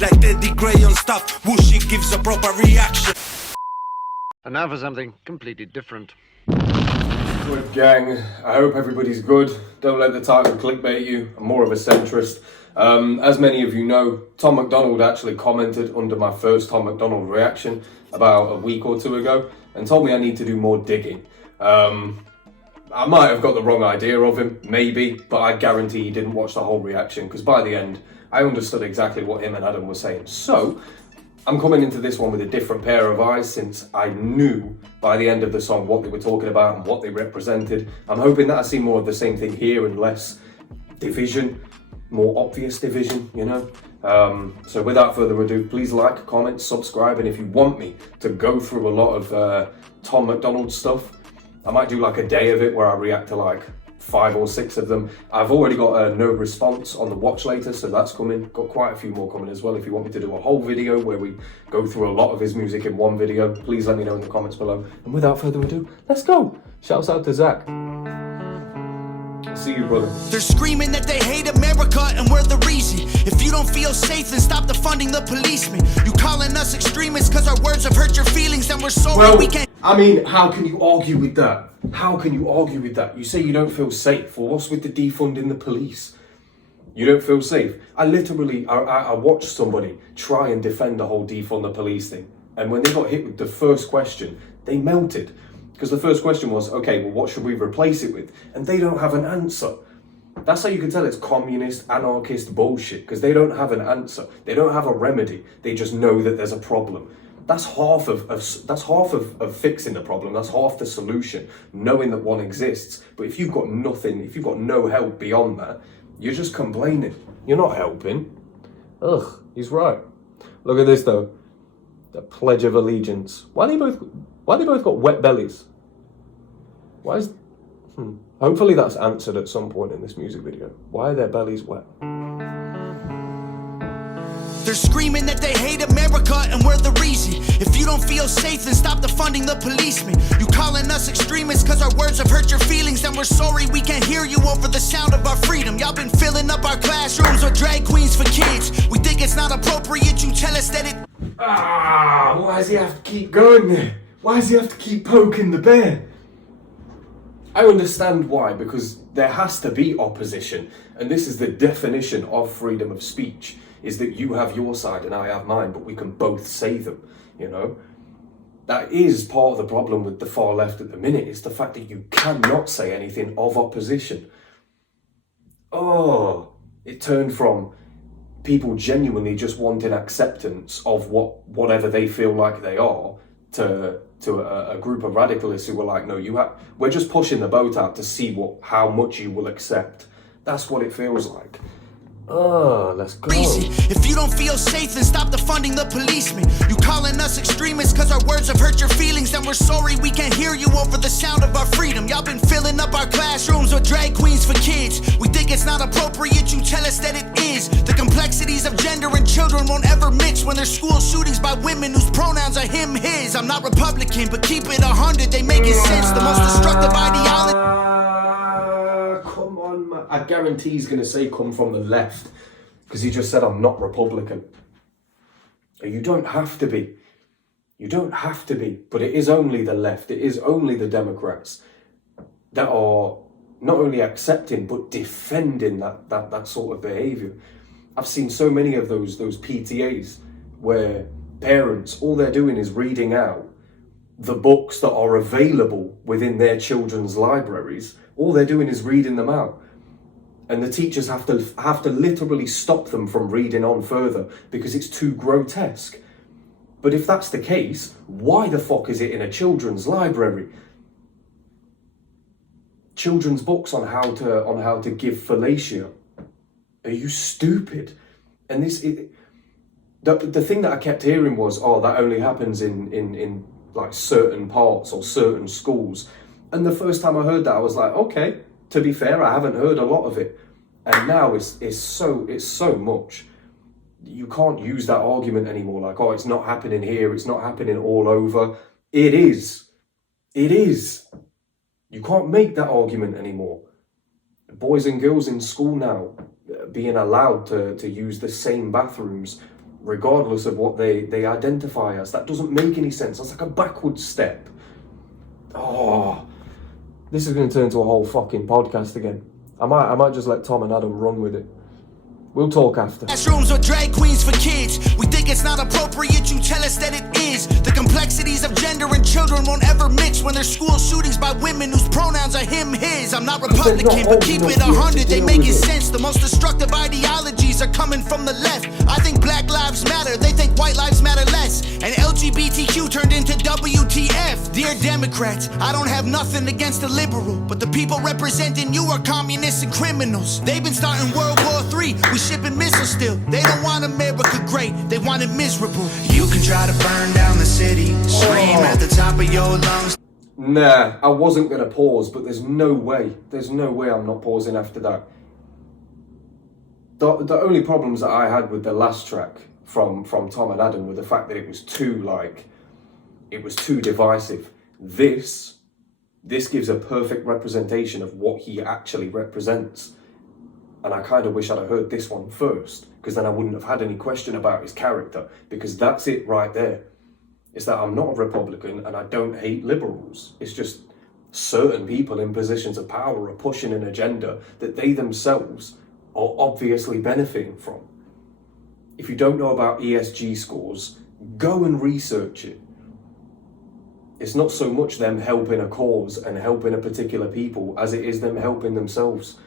Like TeddyGrey on stuff, Whooshy gives a proper reaction. And now for something completely different. Good gang, I hope everybody's good. Don't let the title clickbait you, I'm more of a centrist. As many of you know, Tom MacDonald actually commented under my first Tom MacDonald reaction about a week or two ago and told me I need to do more digging. I might have got the wrong idea of him, maybe, but I guarantee he didn't watch the whole reaction because by the end, I understood exactly what him and Adam were saying. So, I'm coming into this one with a different pair of eyes since I knew by the end of the song what they were talking about and what they represented. I'm hoping that I see more of the same thing here and less division, more obvious division, you know? So without further ado, please like, comment, subscribe, and if you want me to go through a lot of Tom MacDonald stuff, I might do like a day of it where I react to like 5 or 6 of them. I've already got a no response on the watch later, so that's coming. Got quite a few more coming as well. If you want me to do a whole video where we go through a lot of his music in one video, please let me know in the comments below. And without further ado, let's go. Shouts out to Zach. See you, brother. They're screaming that they hate America and we're the reason. If you don't feel safe, then stop defunding the policemen. You calling us extremists because our words have hurt your feelings, and we're sorry we can't. I mean, how can you argue with that? How can you argue with that? You say you don't feel safe. Well, what's with the defunding the police? You don't feel safe. I watched somebody try and defend the whole defund the police thing. And when they got hit with the first question, they melted. Because the first question was, okay, well, what should we replace it with? And they don't have an answer. That's how you can tell it's communist, anarchist bullshit. Because they don't have an answer. They don't have a remedy. They just know that there's a problem. That's half of fixing the problem. That's half the solution, knowing that one exists. But if you've got nothing, if you've got no help beyond that, you're just complaining. You're not helping. Ugh, he's right. Look at this though. The Pledge of Allegiance. Why they both got wet bellies? Why is? Hopefully that's answered at some point in this music video. Why are their bellies wet? They're screaming that they hate America and we're the reason. If you don't feel safe, then stop defunding the policemen. You calling us extremists because our words have hurt your feelings, and we're sorry we can't hear you over the sound of our freedom. Y'all been filling up our classrooms with drag queens for kids. We think it's not appropriate, you tell us that it... Why does he have to keep going there? Why does he have to keep poking the bear? I understand why, because there has to be opposition, and this is the definition of freedom of speech, is that you have your side and I have mine, but we can both say them, you know? That is part of the problem with the far left at the minute, is the fact that you cannot say anything of opposition. Oh, it turned from people genuinely just wanting acceptance of whatever they feel like they are to a group of radicalists who were like, no, we're just pushing the boat out to see how much you will accept. That's what it feels like. Let's go. If you don't feel safe, then stop defunding the policemen. You calling us extremists because our words have hurt your feelings, and we're sorry we can't hear you over the sound of our freedom. Y'all been filling up our classrooms with drag queens for kids. We think it's not appropriate, you tell us that it is. The complexities of gender and children won't ever mix when there's school shootings by women whose pronouns are him, his. I'm not Republican, but keep it 100, they making sense. The most destructive ideology. Come on, man. I guarantee he's going to say come from the left, because he just said I'm not Republican. You don't have to be. You don't have to be. But it is only the left, it is only the Democrats that are not only accepting but defending that sort of behaviour. I've seen so many of those PTAs where parents, all they're doing is reading out the books that are available within their children's libraries. All they're doing is reading them out. And the teachers have to literally stop them from reading on further because it's too grotesque. But if that's the case, why the fuck is it in a children's library? Children's books on how to give fellatio. Are you stupid? And the thing that I kept hearing was, oh, that only happens in like certain parts or certain schools. And the first time I heard that, I was like, okay, to be fair, I haven't heard a lot of it. And now it's so much. You can't use that argument anymore, like, oh, it's not happening here, it's not happening all over. It is. It is. You can't make that argument anymore. Boys and girls in school now being allowed to use the same bathrooms regardless of what they identify as. That doesn't make any sense. That's like a backward step. Oh, this is going to turn into a whole fucking podcast again. I might just let Tom and Adam run with it. We'll talk after. Classrooms or drag queens for kids. We think it's not appropriate, you tell us that it is. The complexities of gender and children won't ever mix when there's school shootings by women whose pronouns are him, his. I'm not Republican, but keep it 100, they make it sense. The most destructive ideologies are coming from the left. I think Black Lives Matter, they think white lives matter less. And LGBTQ turned into WTF. Dear Democrats, I don't have nothing against the liberal, but the people representing you are communists and criminals. They've been starting World War III. We shipping missiles still. They don't want America great, they want it miserable. You can try to burn down the city, scream at the top of your lungs. Nah, I wasn't going to pause, but there's no way I'm not pausing after that. The only problems that I had with the last track from Tom and Adam were the fact that it was too divisive. This gives a perfect representation of what he actually represents. And I kind of wish I'd have heard this one first, because then I wouldn't have had any question about his character, because that's it right there. It's that I'm not a Republican and I don't hate liberals. It's just certain people in positions of power are pushing an agenda that they themselves are obviously benefiting from. If you don't know about ESG scores, go and research it. It's not so much them helping a cause and helping a particular people as it is them helping themselves.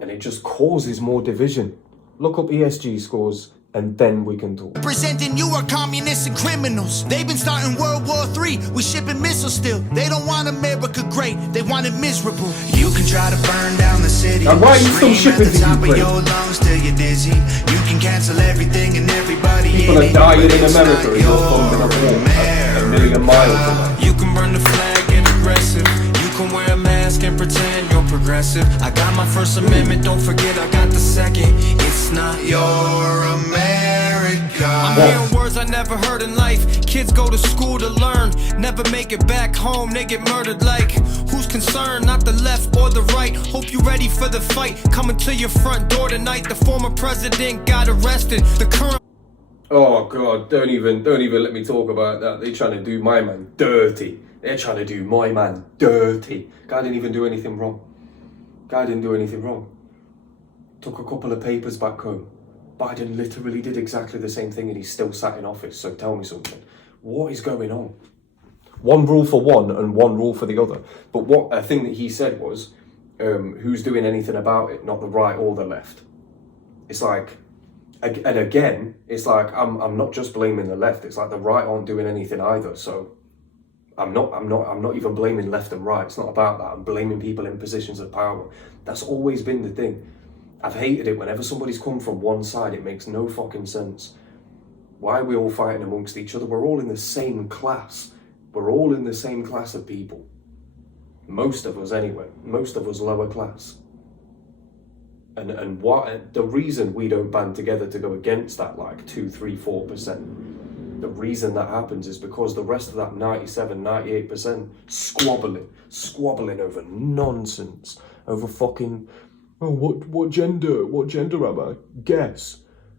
And it just causes more division. Look up ESG scores and then we can talk. Representing you are communists and criminals. They've been starting World War III. We shipping missiles still. They don't want America great, they want it miserable. You can try to burn down the city. And why are you still shipping to Ukraine? Your lungs till you're dizzy. You can cancel everything and everybody. People are dying in America and you're funding a war a million miles away. You can burn the flag, get aggressive. You can wear a mask and pretend you're progressive. I got my First Amendment, don't forget I got the second. It's not your America. I'm hearing words I never heard in life. Kids go to school to learn, never make it back home, they get murdered like. Who's concerned, not the left or the right? Hope you ready for the fight, coming to your front door tonight. The former president got arrested, the current... Oh God, don't even let me talk about that. They're trying to do my man dirty. They're trying to do my man dirty. Guy didn't even do anything wrong. Took a couple of papers back home. Biden literally did exactly the same thing and he's still sat in office. So tell me something. What is going on? One rule for one and one rule for the other. But what a thing that he said was, who's doing anything about it? Not the right or the left. It's like, and again, it's like I'm not just blaming the left. It's like the right aren't doing anything either. So I'm not even blaming left and right. It's not about that. I'm blaming people in positions of power. That's always been the thing. I've hated it whenever somebody's come from one side. It makes no fucking sense. Why are we all fighting amongst each other? We're all in the same class. We're all in the same class of people. Most of us anyway. Most of us lower class. And what the reason we don't band together to go against that like 2, 3, 4%, the reason that happens is because the rest of that 97, 98% squabbling over nonsense, over fucking, oh, what gender am I? Guess.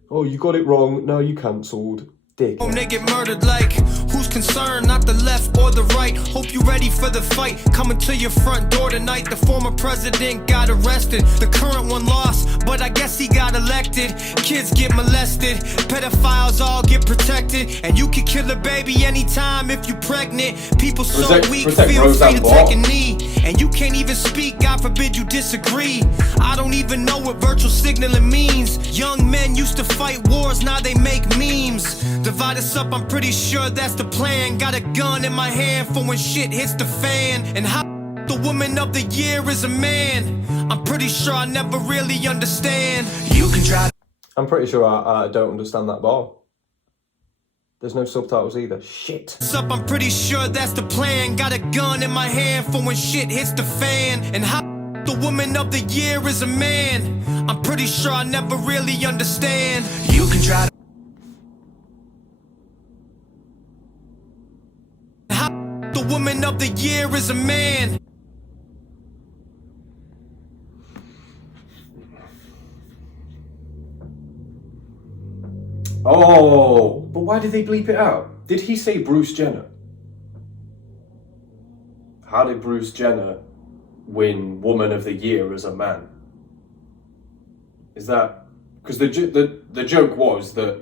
Oh, you got it wrong, now you cancelled. Dick. They get murdered like, who's concerned, not the left or the right? Hope you ready for the fight, coming to your front door tonight. The former president got arrested, the current one lost, but I guess he got elected. Kids get molested, pedophiles all get protected, and you can kill a baby anytime if you pregnant. People so weak, feel free to take a knee, and you can't even speak, God forbid you disagree. I don't even know what virtual signaling means. Young men used to fight wars, now they make memes. Divide us up, I'm pretty sure that's the plan. Got a gun in my hand for when shit hits the fan. And how the woman of the year is a man, I'm pretty sure I never really understand. You can try. I'm pretty sure I don't understand that bar. There's no subtitles either. Shit. Up, I'm pretty sure that's the plan. Got a gun in my hand for when shit hits the fan. And how the woman of the year is a man, I'm pretty sure I never really understand. You can try. The woman of the year is a man. Oh, but why did they bleep it out? Did he say Bruce Jenner? How did Bruce Jenner win Woman of the Year as a man? Is that because the joke was that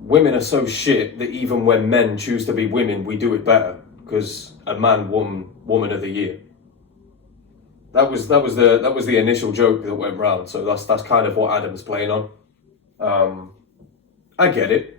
women are so shit that even when men choose to be women, we do it better because a man won Woman of the Year. That was the initial joke that went round. So that's kind of what Adam's playing on. I get it.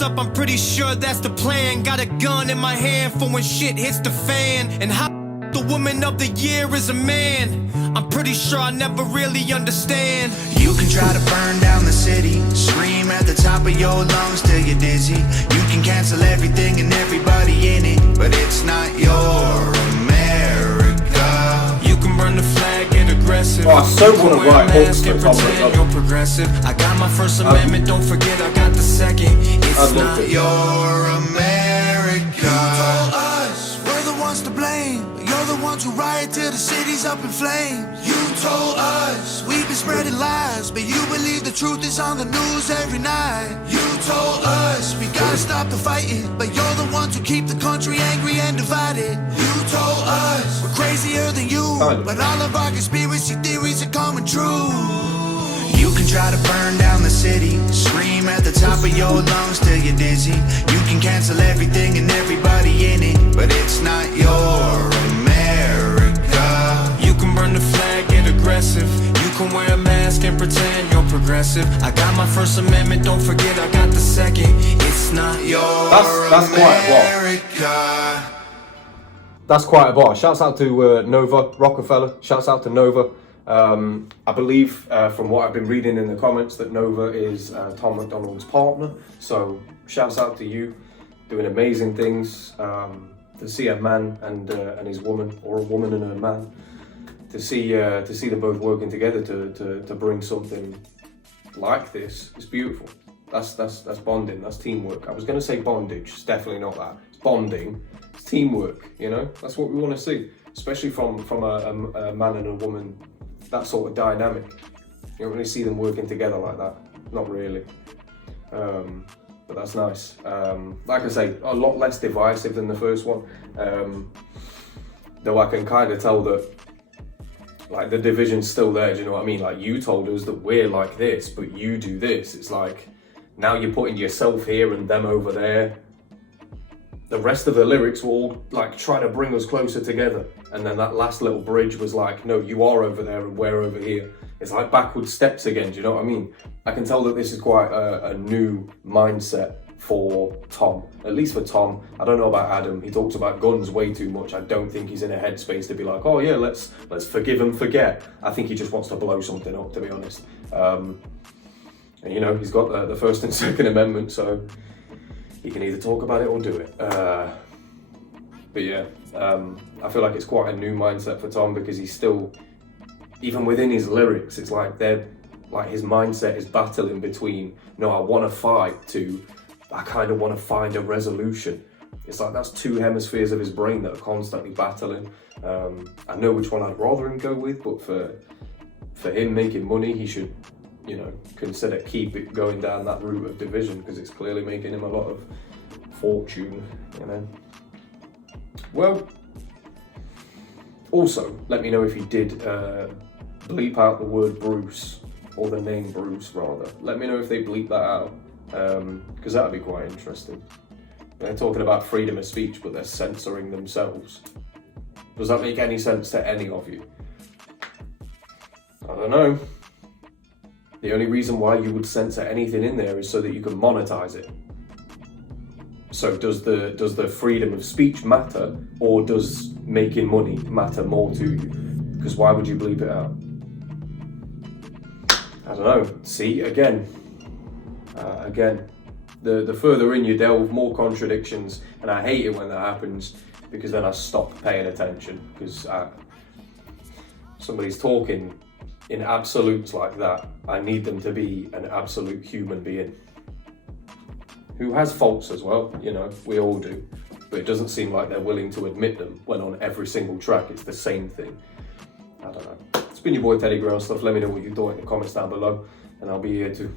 Up, I'm pretty sure that's the plan. Got a gun in my hand for when shit hits the fan. And how the Woman of the Year is a man, I'm pretty sure I never really understand. You can try to burn down the city, scream at the top of your lungs till you're dizzy. You can cancel everything and everybody in it, but it's not your America. You can burn the flag, get aggressive. Oh, I so want to write hooks for Tom pretend you're progressive. I got my First Amendment, don't forget I got the second. It's not your America. You told us we're the ones to blame. You're the ones who riot till the city's up in flames. You told us we've been spreading lies, but you believe the truth is on the news every night. You told us we gotta stop the fighting, but you're the ones who keep the country angry and divided. You told us we're crazier than you, but all of our conspiracy theories are coming true. You can try to burn down the city, scream at the top of your lungs till you're dizzy. You can cancel everything and everybody in it, but it's not your America. You can burn the flag, get aggressive. You can wear a mask and pretend you're progressive. I got my First Amendment, don't forget I got the second. It's not your That's America. quite a bar. That's quite a bar. Shouts out to Nova Rockefeller. Shouts out to Nova. I believe from what I've been reading in the comments that Nova is Tom MacDonald's partner. So shouts out to you, doing amazing things. To see a man and his woman, or a woman and her man, to see them both working together to bring something like this, it's beautiful. That's bonding. That's teamwork. I was going to say bondage. It's definitely not that. It's bonding. It's teamwork. You know, that's what we want to see, especially from a man and a woman. That sort of dynamic. You don't really see them working together like that. Not really. But that's nice. Like I say, a lot less divisive than the first one. Though I can kind of tell that like the division's still there, do you know what I mean? Like, you told us that we're like this, but you do this. It's like, now you're putting yourself here and them over there. The rest of the lyrics were all like trying to bring us closer together. And then that last little bridge was like, no, you are over there and we're over here. It's like backward steps again, do you know what I mean? I can tell that this is quite a new mindset for Tom. At least for Tom. I don't know about Adam. He talks about guns way too much. I don't think he's in a headspace to be like, oh yeah, let's forgive and forget. I think he just wants to blow something up, to be honest. And you know, he's got the First and Second Amendment, so he can either talk about it or do it. But yeah, I feel like it's quite a new mindset for Tom, because he's still, even within his lyrics, it's like his mindset is battling between, no, I want to fight, to I kind of want to find a resolution. It's like that's two hemispheres of his brain that are constantly battling. I know which one I'd rather him go with, but for him making money, he should, you know, keep it going down that route of division, because it's clearly making him a lot of fortune, you know. Well, also, let me know if you did bleep out the word Bruce, or the name Bruce rather. Let me know if they bleep that out, because that'd be quite interesting. They're talking about freedom of speech, but they're censoring themselves. Does that make any sense to any of you? I don't know. The only reason why you would censor anything in there is so that you can monetize it. So does the freedom of speech matter, or does making money matter more to you? Because why would you bleep it out? I don't know. See, again, the further in you delve, more contradictions, and I hate it when that happens, because then I stop paying attention, because somebody's talking in absolutes like that. I need them to be an absolute human being who has faults as well, you know, we all do, but it doesn't seem like they're willing to admit them when on every single track it's the same thing. I don't know. It's been your boy TeddyGrey and stuff. Let me know what you thought in the comments down below, and I'll be here too.